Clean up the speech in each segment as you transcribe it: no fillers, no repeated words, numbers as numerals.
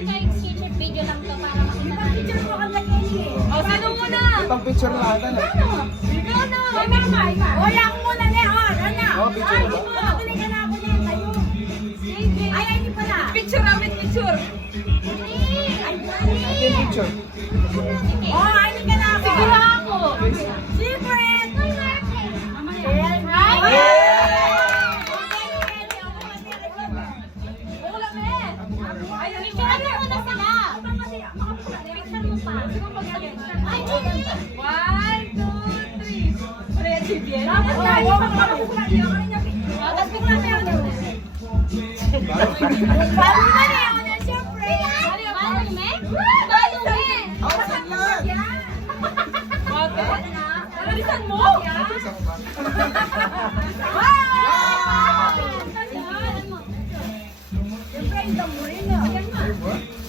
Screenshot video lang to para makita natin. Picture mo kang ganyan eh. O, sino muna? Itang picture na ata na. Ikaw na. Wala ako muna na. Ano? Oh, picture ba? Patuloy ka na ako niya. Tayo. Ay, hindi pala. Picture namin, picture. Ate yung picture. Oh, hindi ka na ako. Siguro ako. Secret. Ulam eh. Ayun, Picture mo muna sila. Picture mo pa. Ay, hindi. 1, 2, 3. Creative yan. Tapos tayo. Tapos bigla na yun. Paano na niya ako na siyempre? Balume? Balume. Bakit? Nalisan mo? Siyempre, ito mo rin ah.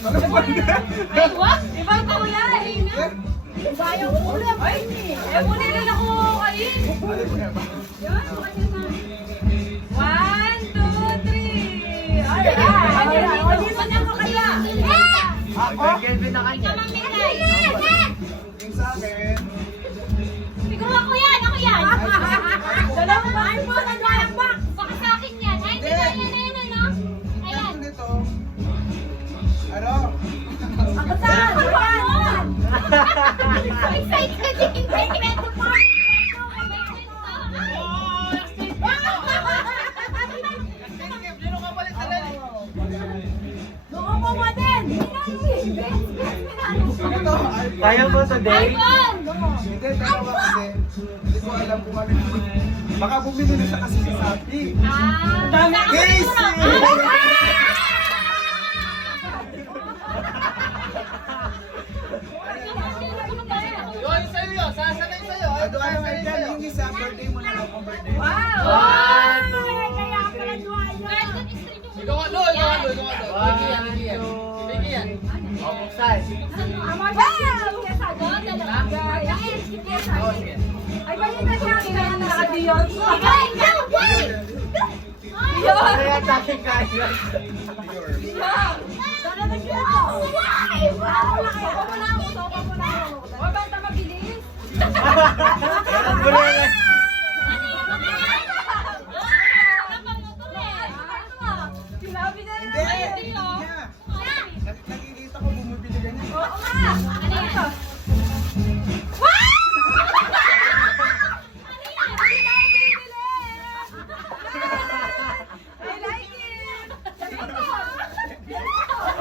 Ano ba? Ay, what? Ibang kulay. Sayang ulam. Ay, eh, muna rin ako kain. Ano ba yan ba? 1, 2, 3. Ay, Kelvin na kanya. Yung sa akin. Siguro ako yan, ako yan. Dalawang bahay mo, dalawang box. Baka sa akin yan. Ay, hindi na yan, ayan, ano? Ayan. Ano nito? Ano? Ako saan? Excited ka din. Excited ka pa. Doon mo mo din. Ito. Kaya mo sa day? iPhone! Hindi, dalawa kasi. Hindi ko alam kung ano. Baka bumili na siya kasi sa Shopee. Casey! Yun sa'yo yun, sasanay sa'yo. Ano ano nga dyan? Yung isa, birthday mo na lang kung birthday mo. Kaya pala duwayo. Ikaw ano, ikaw ano, ikaw ano. Bigyan yan, bigyan. Bigyan yan. O, buksan. O, sige. Ay, balik na siya. Kaya naka-Dior. Kaya tayo kaya. Huwag bang mabilis? Meron mo na yan. Sinabi na Hindi! naman. Hindi niya. Nakikita ko bumibili ka niya. Oo nga. Ano yan? I like it.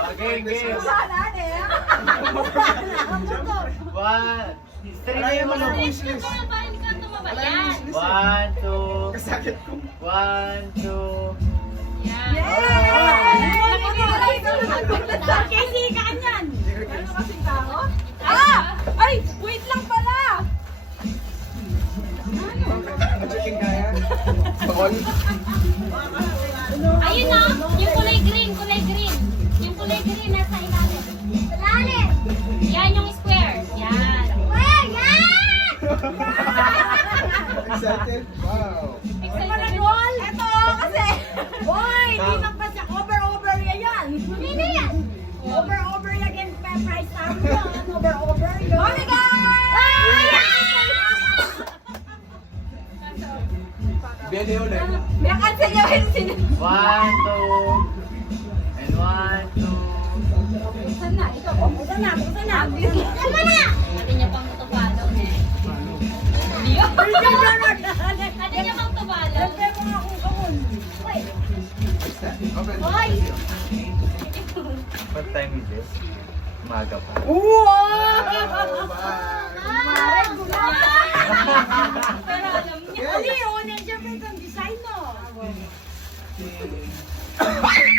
Okay, game. One. Streaming mo lang. Wish list. Para hindi ka tumaba. Wala yung Yan. wish list eh. 1, 2. Kasakit ko. 1, 2. Yan. Casey, kanyan. Ano kasing tao? Ay, wait lang pala. Chicken kaya? Tol? Ayun na, yung kulay green, kulay green. Yung kulay green nasa ilalim. Ilalim! Yan yung square. Yan. Excited? Wow. Excited. Ito kasi. Boy, di pa siya. Over yan. Hindi yan. Over yan. Price tama yan. Over yan. Oh my God! Bede ulit. May kansayahin sila. 1, 2. And 1, 2. Saan na? Ikaw. Buta na. Ano na? Pwede niya pang tubalo eh. Pwede niya pang tubalo. Open. Hoy! What time is this? Umaga pa. Pero alam niya.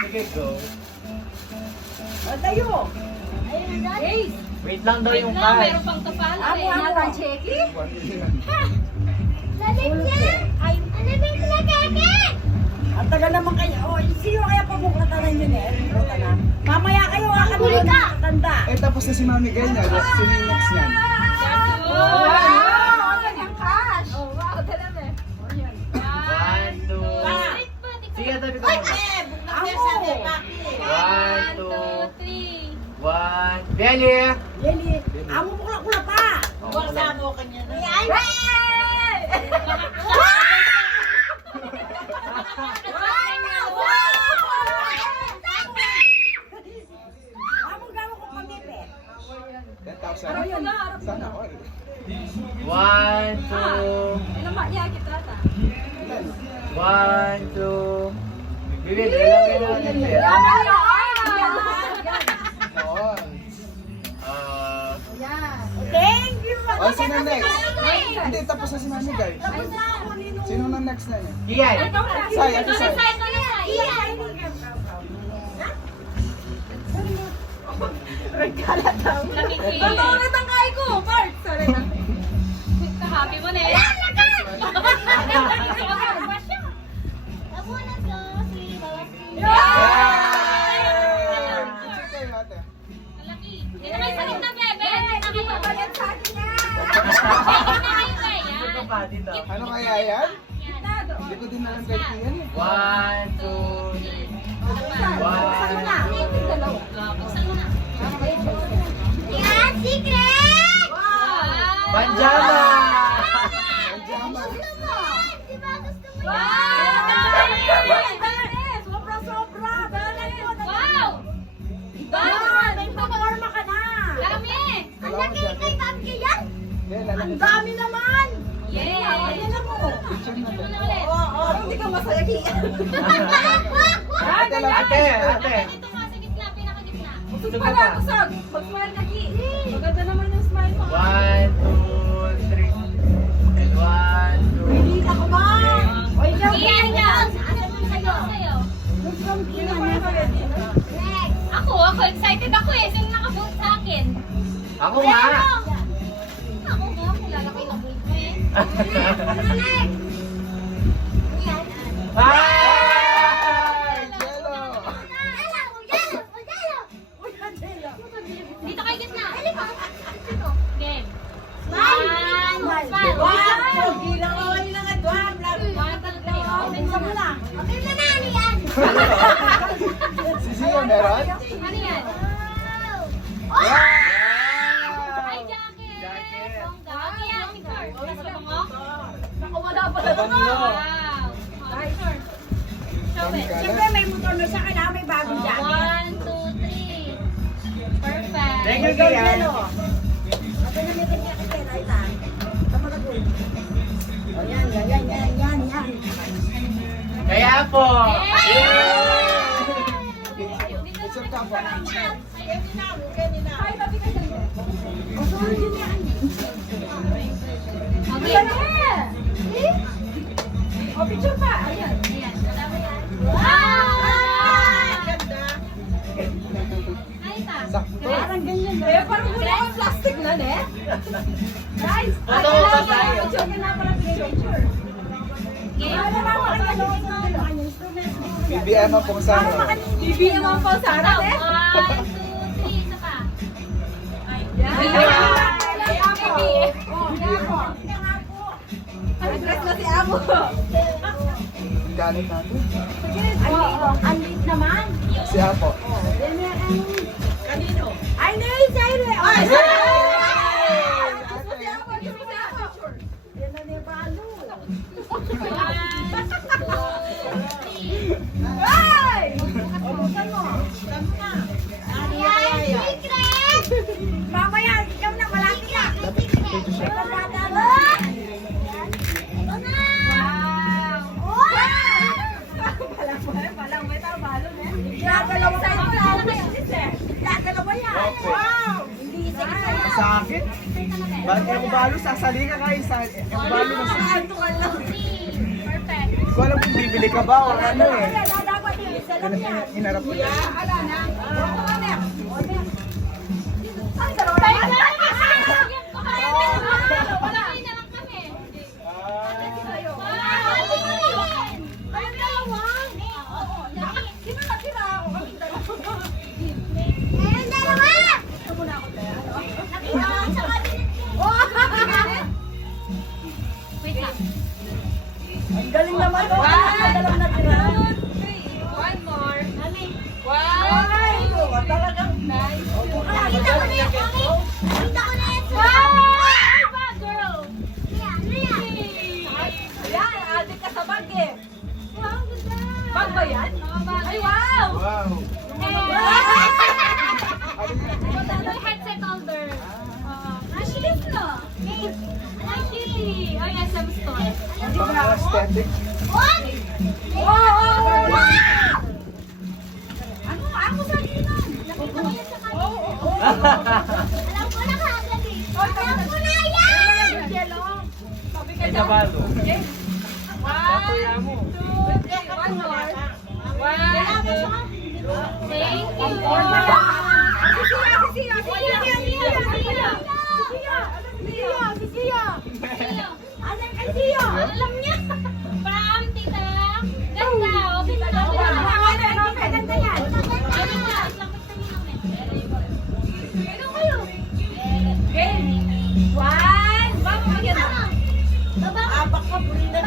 Sige, go. Hey, Wait lang daw Wait yung lang, card. meron pang tubalo eh. Nathan Checky? Ang tagal naman kayo. Oh, sino kaya pabuklatan yun eh? Mamaya kayo Huli ka! Tanda. Eh, tapos na si Mami ganyan. Sino yung next niyan? Wow! Kanyang cash! Oh, wow, dala na eh. 1, 2. Sige, tabi ko. 1, 2. 1, 2, 3. Deli! Yeli. Amo bukla-kula pa. Huwag sa mo kanya na. Ay! Amo gawa ko pamipit. 10,000. Sana all. 1, 2, Ilang kita ta. 1, 2. Bibi, lalagay natin siya. Noon. Thank you. Oh, sino next? Hindi, tapos na si Mami Guy. Tapos na ako ni Nung. Sino na next na niya? Kian! Say, ate Say. Totoo na tangkay ko. Park. Sorry na. Happy mo na eh. Sige kayo, ate. Malaki. Hindi na kayo salit na bebe. Hindi na kayo. Sa akin na. Dito pa, dito. Ano kaya yan? Hindi ko din alam kay Kian. 1, 2, 3. Buksan mo na. Buksan mo na. Panjama! Pajama. Sobra-sobra. Wow! May paporma ka na. Dami! Hindi, lalaki. Ang dami naman. Yay! Ayan ako. Picture na Ano to. na ulit? Hindi ka masaya kiyan. Ate lang, ate. Ate! Dito ka sa gitna, pinakagitna. Dito Pala, pa. kusog. Mag-smile ka ki. Maganda naman yung smile mo. 1, 2, 3. And 1, 2. Hindi ako ba? O ikaw, Iyan ka! Sa'yo. Sa'yo. Look from Kian. Ako excited ako eh. Sino nakabuot sa akin? Ako nga! Ako nga, kilala ko yung nabuot mo eh. Ay! Jello. Dito kay gitna. Game. Smile. Wow! Gilang ko yun ang adwan. Open mo na. Si Sia meron? Ano yan? Wow! Ay, jacket! Jacket. Bongga. Kaya, picture. Nasa bango? Nakawala pa na Bango. Wow. Picture. Show it. Siyempre may motor na siya. Kailangan may bagong jacket. 1, 2, 3. Perfect. Thank you, Kian! Ate na may kanya kasi Raisa. Tama na po. Yan. Kaya po! Picture ka po. Ay, tabi ka dyan. O, sorry yun yan. Okay. O, picture pa. Ayan. Ayan. Wow! Nice ah. Sakto. Parang ganyan. Eh, parang wala akong plastic na, ne? Guys, Photo ba tayo? picture ka na para picture. Game. Ano naman ang kanyang instrument? BBM ang pong sana. BBM ang pa sa harap, eh. 1, 2, 3. Isa pa. Yan. Ayan. BBM. Ang dress na si Amo. Galit natin. Ang lit naman. Si Apo. Kanino? Ay, Nay! Say! Ay! Si Amo, si Amo. Yan na ni Palo. 1, 2, 3. Ay! O, buksan mo. Secret! Mamaya, ikaw na, malaki na. May pagkata mo. Palang may tabalon, eh. Gagalaw sa Gagalaw yan. Wow! Hindi isa Sa akin? Bakit yung balo? Sasali ka kayo sa yung balo na sa... Perfect. Hindi ko alam kung bibili ka ba o ano eh. Dapat yung isa lang yan. Inarap ko yan. Ala na. Wala kayo na lang kami. Wait lang. Ang galing naman. Dalawa na tira. One more. Ay, Uy, SM Store. Mga aesthetic. What? Wow! Ano sa akin nun? Nakita ko yan sa kanya. Alam ko na kaagad eh. Alam ko na yan! Yellow. Sabi ka Ay, daw. nabalo. Okay. Papuya mo. 1, 2, 3. One more. Thank you. Alam niya. Pram, tita. Ganda, oh. Ganda. Ganda yan. Ano ba? Ano kayo? Okay. 1. Baba mo yan. Baba. Baka, Brenda.